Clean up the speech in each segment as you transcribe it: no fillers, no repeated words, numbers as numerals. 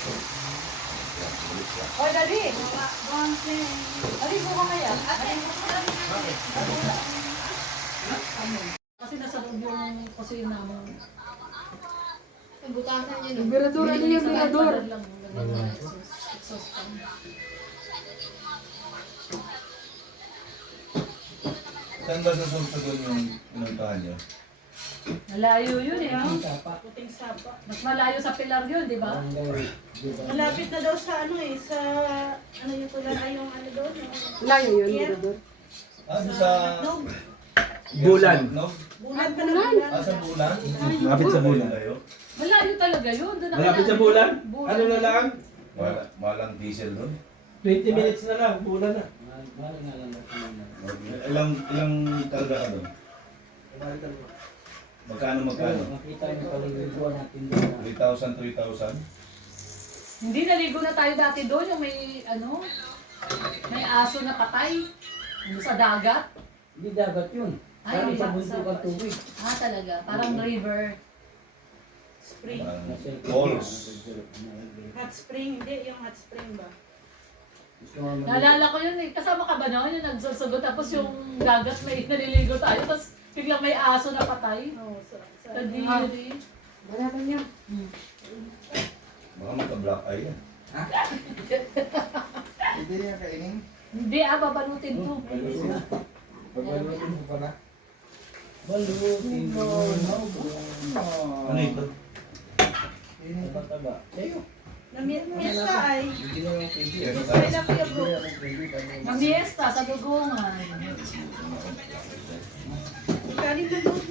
Hoy, dali! Dali mo ka kaya? Kasi nasa loob yung kusina mo. Butasan niya Yung mirador, ano yung mirador? Exhaust fan. Saan ba susunod yung pinuntahan nyo? Malayo yun eh, ha? Puting sapa. Mas malayo sa Pilar yun, di ba? Malapit na daw sa ano eh, sa ano yung tulala yung ano doon. Layo yun, mirador. Doon sa... Nog. Bulan. No? Bulan pa na bulan. Sa bulan? Malapit sa bulan. Layo. Malayo talaga yun. Doon Malapit sa bulan? Ano na lang? Walang diesel doon. 20 minutes na lang, bulan na. Ilang talaga ka doon? Magkano? Makita yung paliguan natin doon. 3,000, 3,000? Hindi, naligo na tayo dati doon. Yung may, ano, may aso na patay. Ano sa dagat. Hindi dagat yun. Ay, Parang may sa bundok ang tubig. Ah, talaga. Parang river. Spring. Falls. Hot spring. Hindi, yung hot spring ba? Gusto mo Naalala ko yun eh. Kasama ka ba noon? Yung nagsasagot. Tapos yung dagat may naliligo tayo. Tapos biglang may aso na patay. Oo, sa Kadiri. Wala ba niya? Baka magka-black eye yan. Hindi niya kainin. Hindi babalutin ko. Pagbalutin mo pala. balutin mo. Ano ito? Taba. Sa'yo. Miesta ay. Hindi na yung pwede. Yes, Ay na kuya bro. Mamiesta sa dugungan. Galing na doon.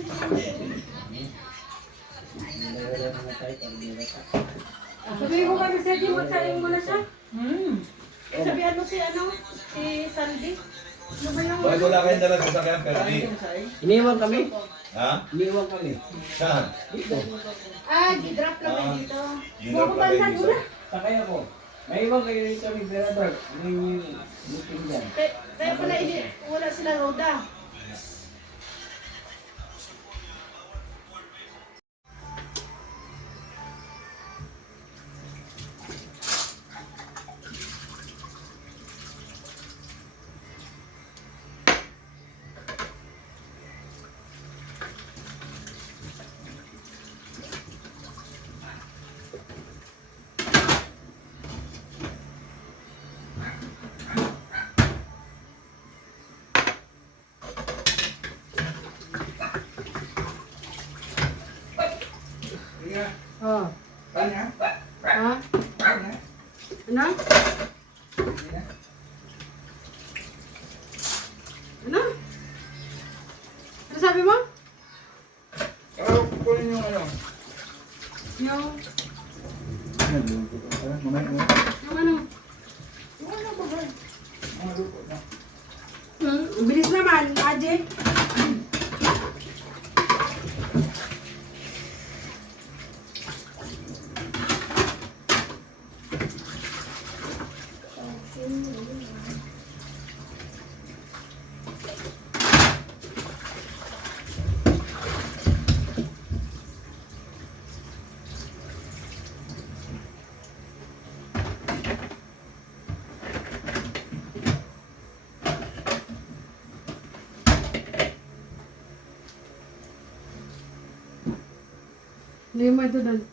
Nalala na tayo pag nilata. Sabihin mo kami, Seti, magsaling mo na siya. Eh, sabihan mo si ano? Si Sandy. Ano ba yung... Bakit wala kayong dala sa sakyan pero di? Iniwan kami? Ha? Iniwan kami. Saan? Dito. Gi-drop lang kayo dito. Ginagawa pa kayo dito? Sakay ako. May iwan kayo rito ni Berador. Ano yung meeting dyan? Kaya pala wala sila roda. Oh. Kanya? Ha? Kanya? Ano? Ano? Ano sabi mo? Kunin yung ano. Yung... Mamaya mo. Yung ano? Ang lupo na. Bilis naman, Aje. Hindi mo ito doon.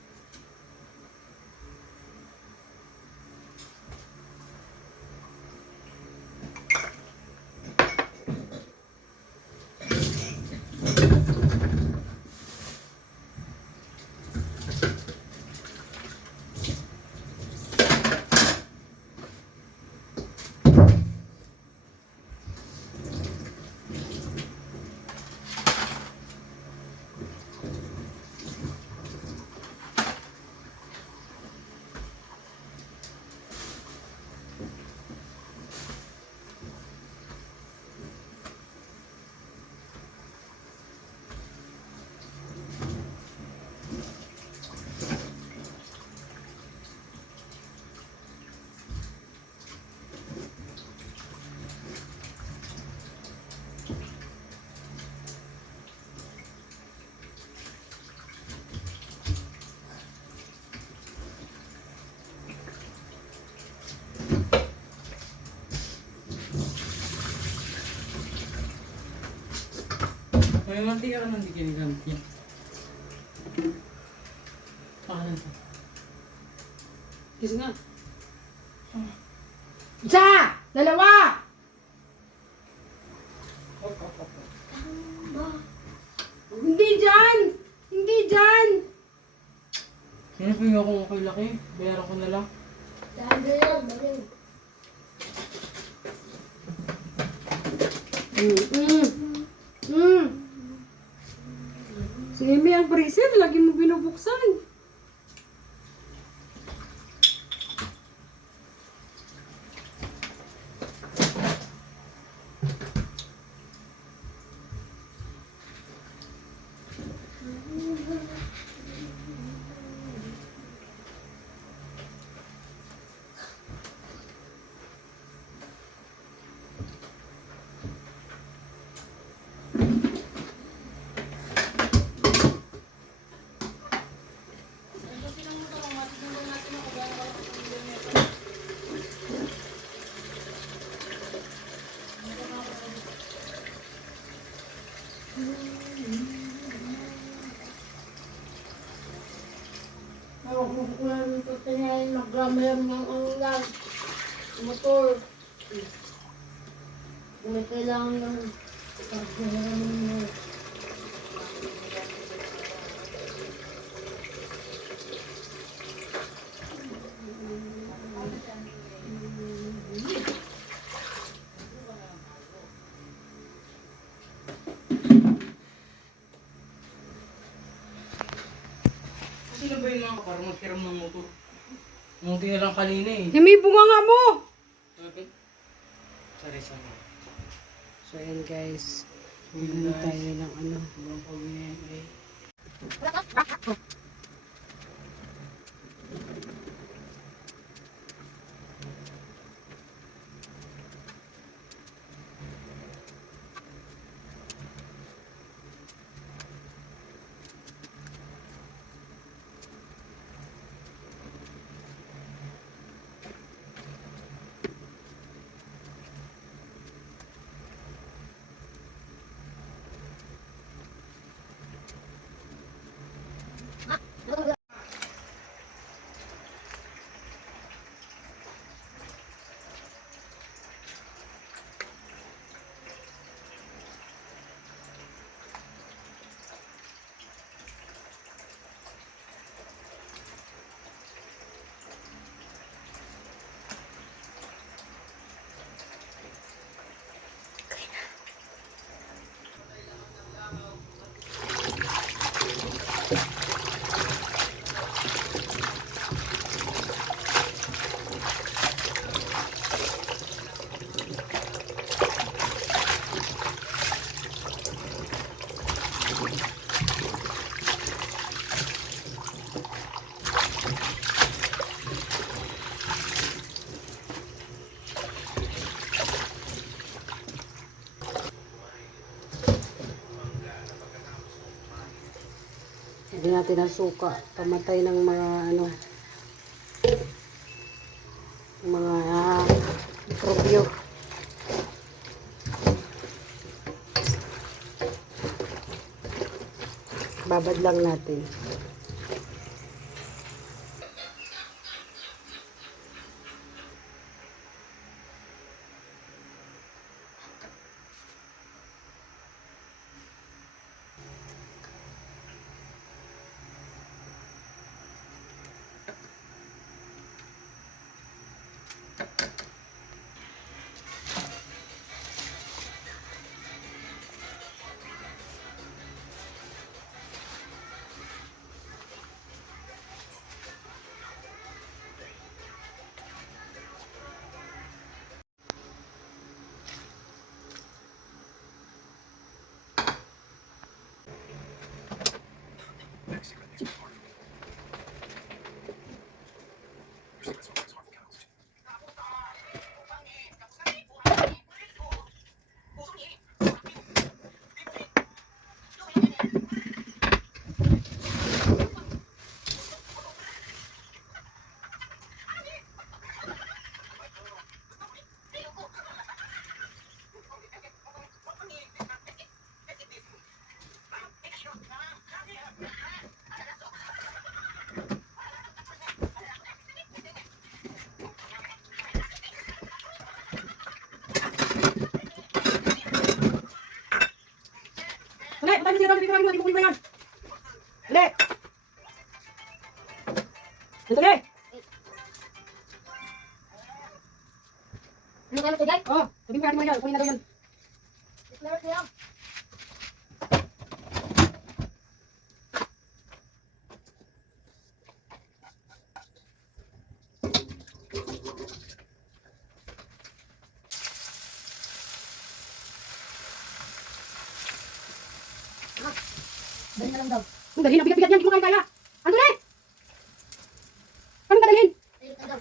May mantika ka nang di kinigamit yan. Pakalan ka. Kiss nga. Isa! Dalawa! Hindi dyan! Hindi dyan! Sino po yung akong okay laki? Bayaran ko na lang. Si Amy ang freezer, lagi mo binubuksan. Nag-gramer ng ang motor. Kung may kailangan ng Sino ba yung mga parang magkiram ng motor? Munti na lang kanina eh. Amy, bunga nga mo! Okay. Sorry. So ayan guys, bumili tayo ng ano. Sobrang pag-ingay eh. Hindi natin ang suka, pamatay ng mga ano, mga mikrobyo. Babad lang natin. dito lagi mo, hindi ko yan. Dali! Dali! Ano kayo matigay? Oh, sabihin ka natin mga yan, kunin na daw yan. Meron kayo. Dali na lang daw. Ang dali, ang bigat-bigat yan, hindi mo kaya. Ano na? Anong dadalhin? Ayun ka daw.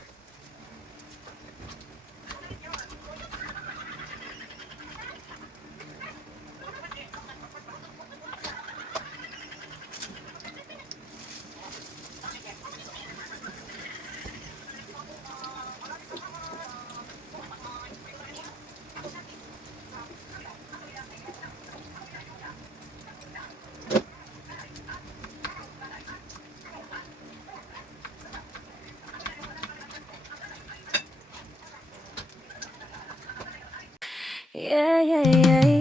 Yeah, yeah, yeah,